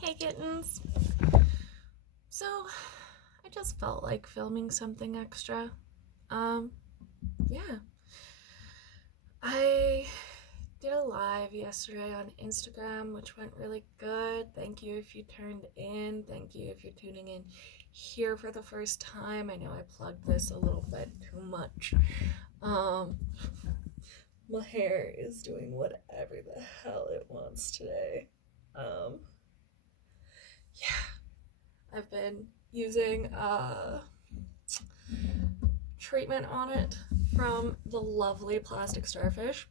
Hey kittens! So, I just felt like filming something extra. Um, yeah. I did a live yesterday on Instagram, which went really good. Thank you if you turned in. Thank you if you're tuning in here for the first time. I know I plugged this a little bit too much. Um, my hair is doing whatever the hell it wants today. Um, yeah, I've been using treatment on it from the lovely plastic starfish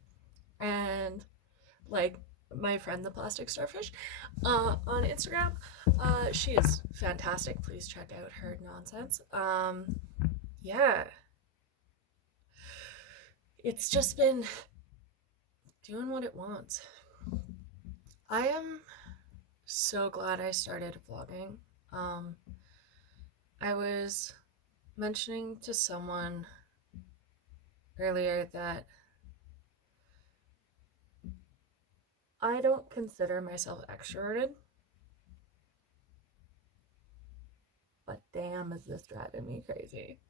and like my friend the plastic starfish on Instagram. She is fantastic. Please check out her nonsense. Yeah, it's just been doing what it wants. I am so glad I started vlogging. um I was mentioning to someone earlier that I don't consider myself extroverted, but damn, is this driving me crazy.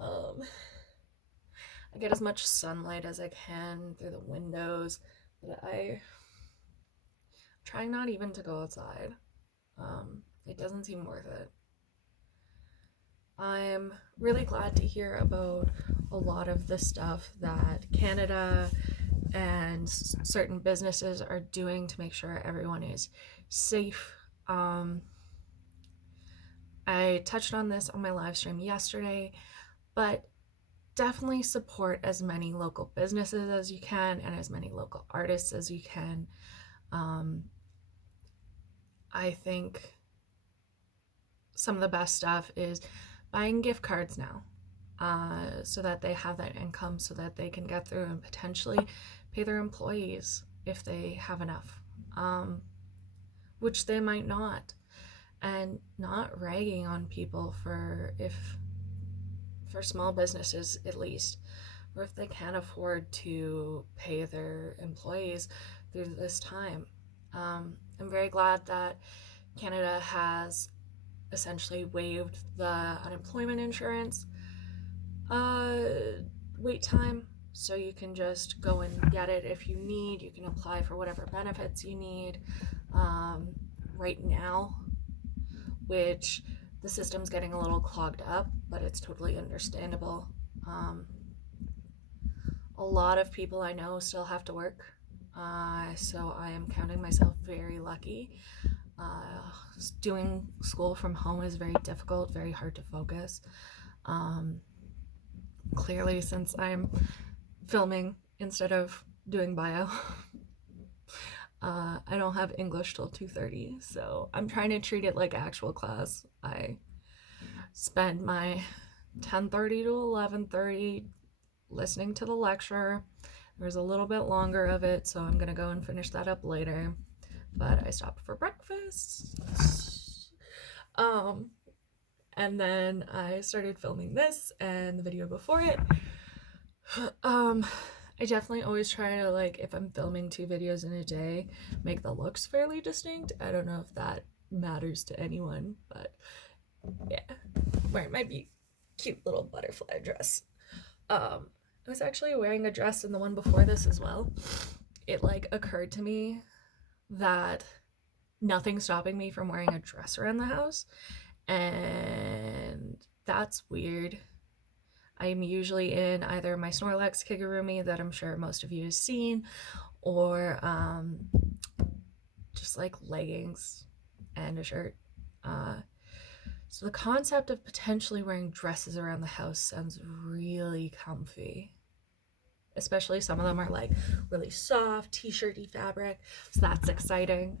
Um, I get as much sunlight as I can through the windows, but I trying not even to go outside. It doesn't seem worth it. I'm really glad to hear about a lot of the stuff that Canada and certain businesses are doing to make sure everyone is safe. I touched on this on my live stream yesterday, but definitely support as many local businesses as you can and as many local artists as you can. Um, I think some of the best stuff is buying gift cards now, so that they have that income so that they can get through and potentially pay their employees if they have enough, which they might not. And not ragging on people for small businesses at least, or if they can't afford to pay their employees through this time. I'm very glad that Canada has essentially waived the unemployment insurance uh, wait time, so you can just go and get it if you need. You can apply for whatever benefits you need right now, which the system's getting a little clogged up, but it's totally understandable. Um, a lot of people I know still have to work, so I am counting myself very lucky. Doing school from home is very difficult, very hard to focus. Um, Clearly, since I'm filming instead of doing bio, I don't have English till 2:30, so I'm trying to treat it like actual class. I spend my 10:30 to 11:30 listening to the lecture. There's a little bit longer of it, so I'm gonna go and finish that up later. But I stopped for breakfast. Um, and then I started filming this and the video before it. I definitely always try to, like, if I'm filming 2 videos in a day, make the looks fairly distinct. I don't know if that matters to anyone, but yeah, wearing my cute little butterfly dress. I was actually wearing a dress in the one before this as well. It like occurred to me that nothing's stopping me from wearing a dress around the house, and that's weird. I'm usually in either my Snorlax kigurumi that I'm sure most of you have seen, or just like leggings and a shirt. So the concept of potentially wearing dresses around the house sounds really comfy. Especially some of them are like really soft, t-shirty fabric, so that's exciting.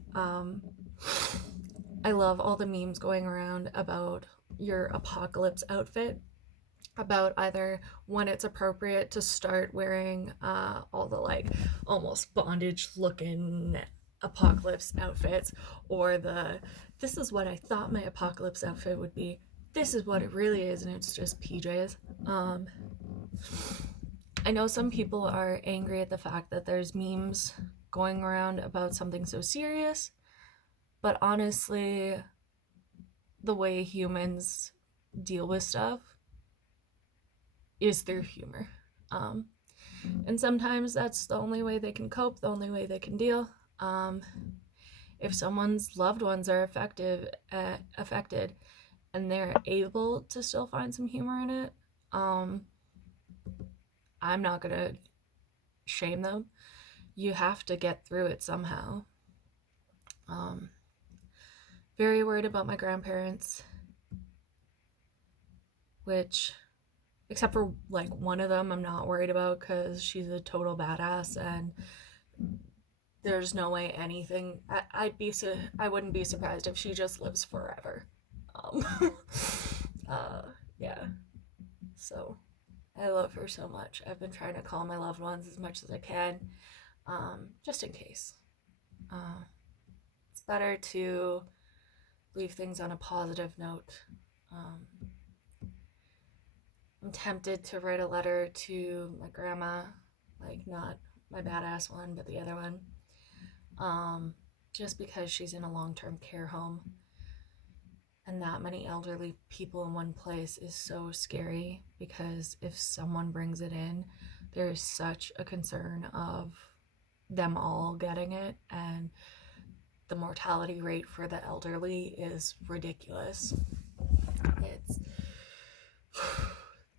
I love all the memes going around about your apocalypse outfit, about either when it's appropriate to start wearing all the like almost bondage looking apocalypse outfits, or the this is what I thought my apocalypse outfit would be, this is what it really is, and it's just PJs. I know some people are angry at the fact that there's memes going around about something so serious. But honestly, the way humans deal with stuff is through humor. Um, and sometimes that's the only way they can cope, the only way they can deal. Um, if someone's loved ones are affected and they're able to still find some humor in it, I'm not gonna shame them. You have to get through it somehow. Um, very worried about my grandparents, which, except for like one of them, I'm not worried about because she's a total badass, and there's no way anything. I wouldn't be surprised if she just lives forever. Um, yeah. So I love her so much. I've been trying to call my loved ones as much as I can, just in case. Uh, it's better to leave things on a positive note. Um, I'm tempted to write a letter to my grandma, like not my badass one, but the other one, just because she's in a long-term care home. And that many elderly people in one place is so scary, because if someone brings it in, there is such a concern of them all getting it, and the mortality rate for the elderly is ridiculous. It's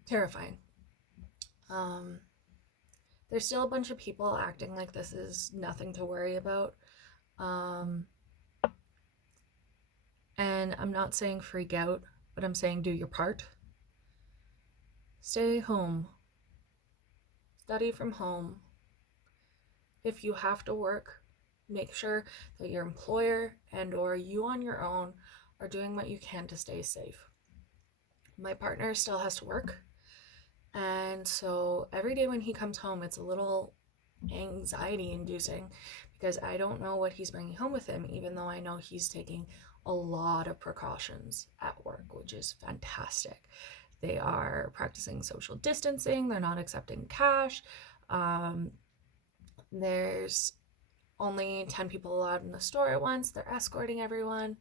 terrifying. There's still a bunch of people acting like this is nothing to worry about. And I'm not saying freak out, but I'm saying do your part. Stay home. Study from home. If you have to work, make sure that your employer and or you on your own are doing what you can to stay safe. My partner still has to work, and so every day when he comes home, it's a little anxiety inducing, because I don't know what he's bringing home with him, even though I know he's taking a lot of precautions at work, which is fantastic. They are practicing social distancing, they're not accepting cash. There's only 10 people allowed in the store at once. They're escorting everyone.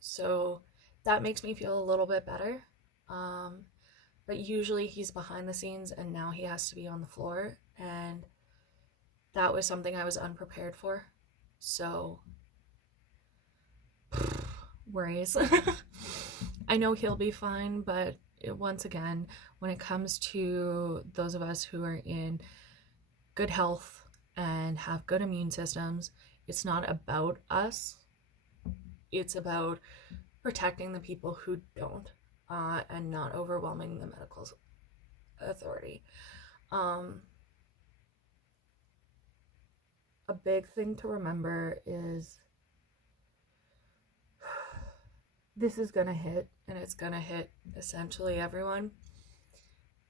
So that makes me feel a little bit better. But usually he's behind the scenes, and now he has to be on the floor. And that was something I was unprepared for. So, worries. I know he'll be fine, but once again, when it comes to those of us who are in good health and have good immune systems, it's not about us. It's about protecting the people who don't, and not overwhelming the medical authority. A big thing to remember is this is gonna hit, and it's gonna hit essentially everyone.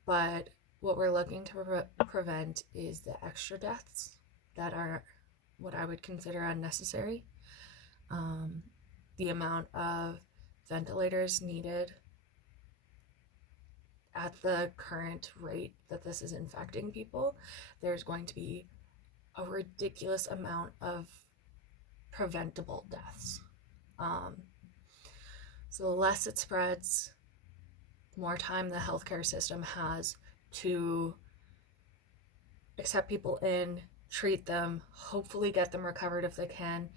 But what we're looking to prevent is the extra deaths that are what I would consider unnecessary. The amount of ventilators needed at the current rate that this is infecting people, there's going to be a ridiculous amount of preventable deaths. So the less it spreads, the more time the healthcare system has to accept people in, treat them, hopefully get them recovered if they can.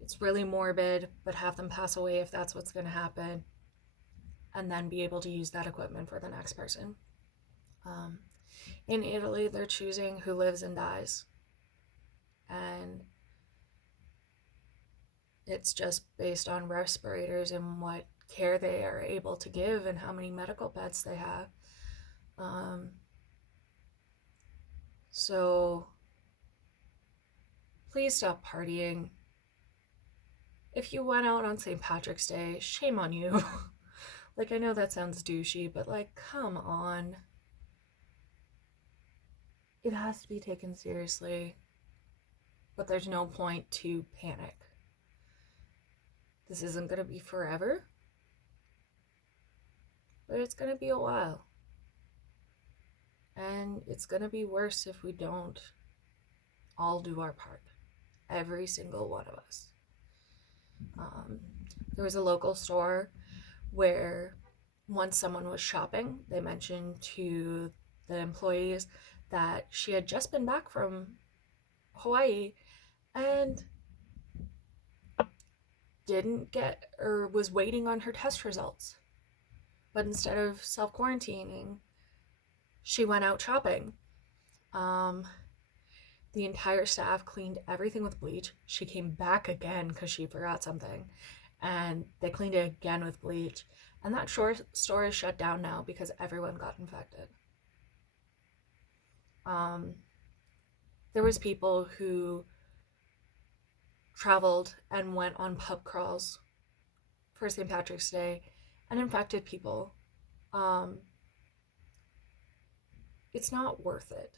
It's really morbid, but have them pass away if that's what's going to happen, and then be able to use that equipment for the next person. In Italy, they're choosing who lives and dies, and it's just based on respirators and what care they are able to give and how many medical beds they have. So please stop partying. If you went out on St. Patrick's Day, shame on you. Like, I know that sounds douchey, but like, come on. It has to be taken seriously, but there's no point to panic. This isn't going to be forever, but it's going to be a while. And it's going to be worse if we don't all do our part. Every single one of us. Um, there was a local store where once someone was shopping, they mentioned to the employees that she had just been back from Hawaii and didn't get or was waiting on her test results. But instead of self quarantining, she went out shopping. Um, the entire staff cleaned everything with bleach. She came back again because she forgot something, and they cleaned it again with bleach. And that store is shut down now because everyone got infected. Um, there was people who traveled and went on pub crawls for St. Patrick's Day and infected people. Um, it's not worth it.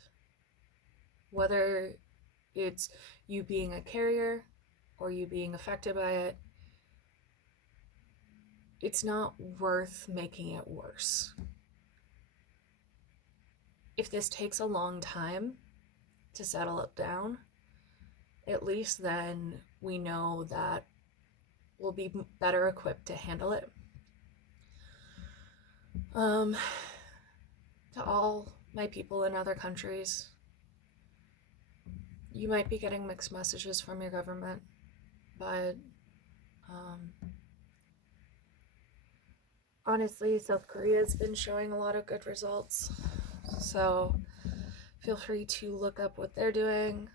Whether it's you being a carrier or you being affected by it, it's not worth making it worse. If this takes a long time to settle it down, at least then we know that we'll be better equipped to handle it. To all my people in other countries, you might be getting mixed messages from your government, but honestly, South Korea's been showing a lot of good results. So feel free to look up what they're doing.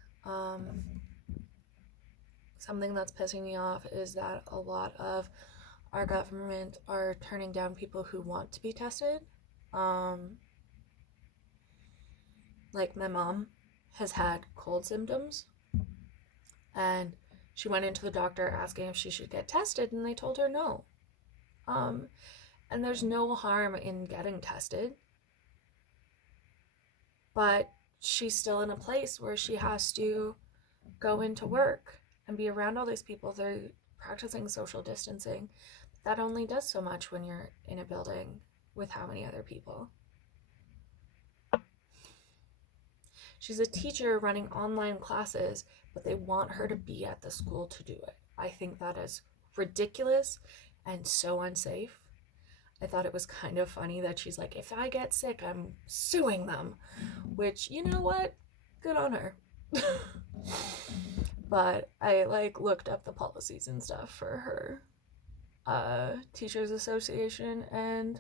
Something that's pissing me off is that a lot of our government are turning down people who want to be tested. Like my mom has had cold symptoms, and she went into the doctor asking if she should get tested, and they told her no. And there's no harm in getting tested, but she's still in a place where she has to go into work and be around all these people. They're practicing social distancing. That only does so much when you're in a building with how many other people. She's a teacher running online classes, but they want her to be at the school to do it. I think that is ridiculous and so unsafe. I thought it was kind of funny that she's like, if I get sick, I'm suing them. Which, you know what? Good on her. But I looked up the policies and stuff for her teachers association, and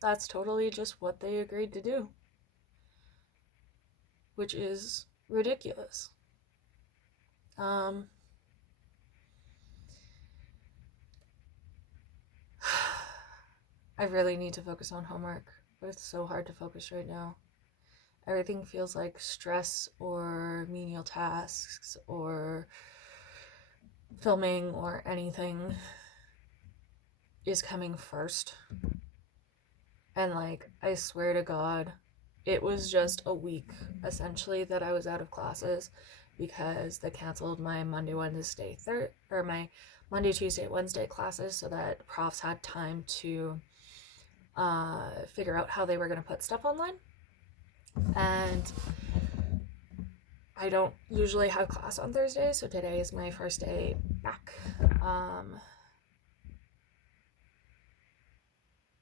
that's totally just what they agreed to do, which is ridiculous. I really need to focus on homework, but it's so hard to focus right now. Everything feels like stress or menial tasks or filming or anything is coming first. And I swear to God, it was just a week essentially that I was out of classes because they canceled my Monday, Tuesday, Wednesday classes so that profs had time to figure out how they were going to put stuff online. And I don't usually have class on Thursday, so today is my first day back.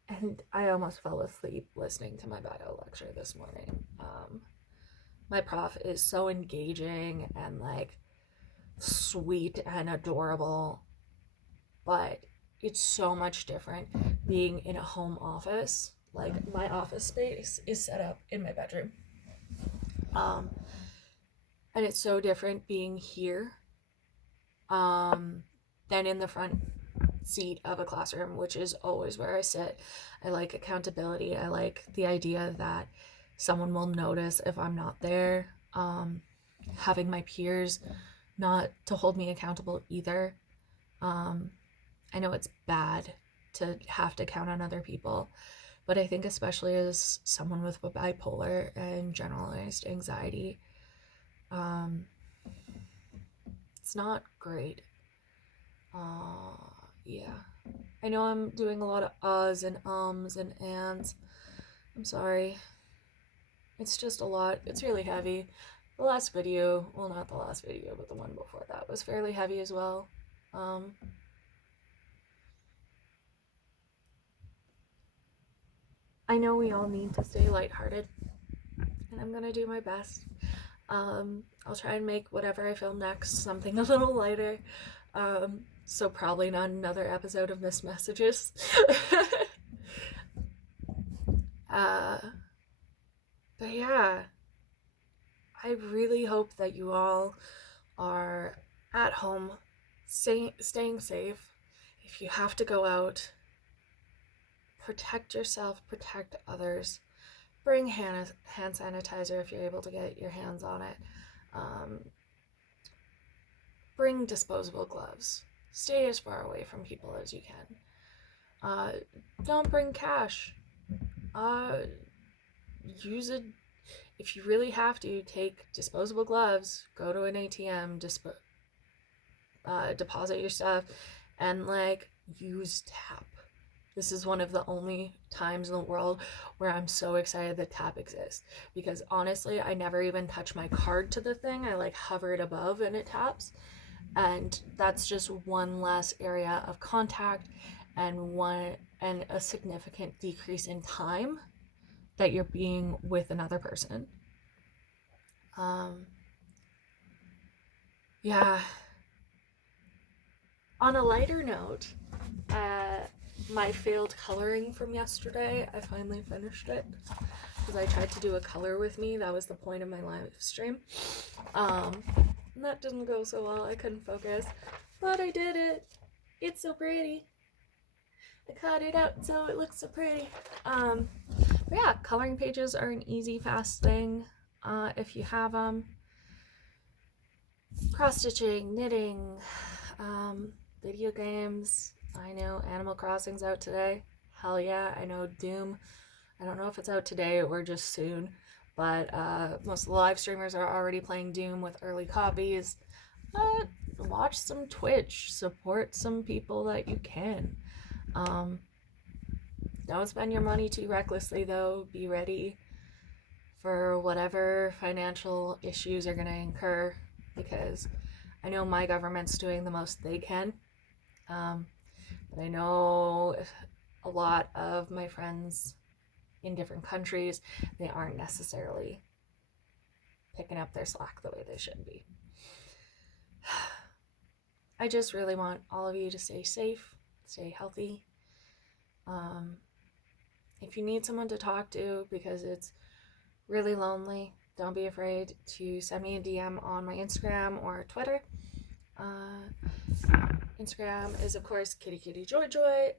And I almost fell asleep listening to my bio lecture this morning. My prof is so engaging and sweet and adorable, but it's so much different being in a home office. My office space is set up in my bedroom. And it's so different being here than in the front seat of a classroom, which is always where I sit. I like accountability. I like the idea that someone will notice if I'm not there. Having my peers not to hold me accountable either. I know it's bad to have to count on other people, but I think especially as someone with bipolar and generalized anxiety, it's not great. Yeah. I know I'm doing a lot of uhs and ums and ands. I'm sorry. It's just a lot. It's really heavy. The last video, well, not the last video, but the one before that was fairly heavy as well. I know we all need to stay lighthearted, and I'm gonna do my best. I'll try and make whatever I film next something a little lighter. So probably not another episode of missed messages. uh, but yeah, I really hope that you all are at home, staying safe. If you have to go out, protect yourself, protect others. Bring hand sanitizer if you're able to get your hands on it. Bring disposable gloves. Stay as far away from people as you can. Don't bring cash. Use it if you really have to. Take disposable gloves. Go to an ATM. Deposit your stuff, and use tap. This is one of the only times in the world where I'm so excited that tap exists, because honestly, I never even touch my card to the thing. I hover it above and it taps, and that's just one less area of contact and a significant decrease in time that you're being with another person. Yeah. On a lighter note, my failed coloring from yesterday, I finally finished it because I tried to do a color with me. That was the point of my live stream. And that didn't go so well. I couldn't focus, but I did it. It's so pretty. I cut it out so it looks so pretty. But yeah, coloring pages are an easy, fast thing if you have them. Cross-stitching, knitting, video games. I know Animal Crossing's out today. Hell yeah. I know Doom. I don't know if it's out today or just soon, but most of the live streamers are already playing Doom with early copies. Watch some Twitch. Support some people that you can. Don't spend your money too recklessly, though. Be ready for whatever financial issues are going to incur, because I know my government's doing the most they can. But I know a lot of my friends in different countries, they aren't necessarily picking up their slack the way they should be. I just really want all of you to stay safe, stay healthy. If you need someone to talk to because it's really lonely, don't be afraid to send me a DM on my Instagram or Twitter. Instagram is, of course, Kitty Kitty Joy Joy.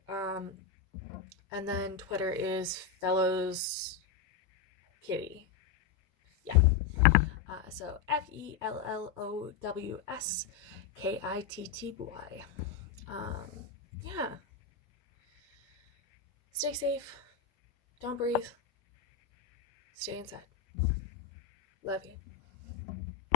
And then Twitter is Fellows Kitty. Yeah. So FELLOWSKITTY. Yeah. Stay safe. Don't breathe. Stay inside. Love you.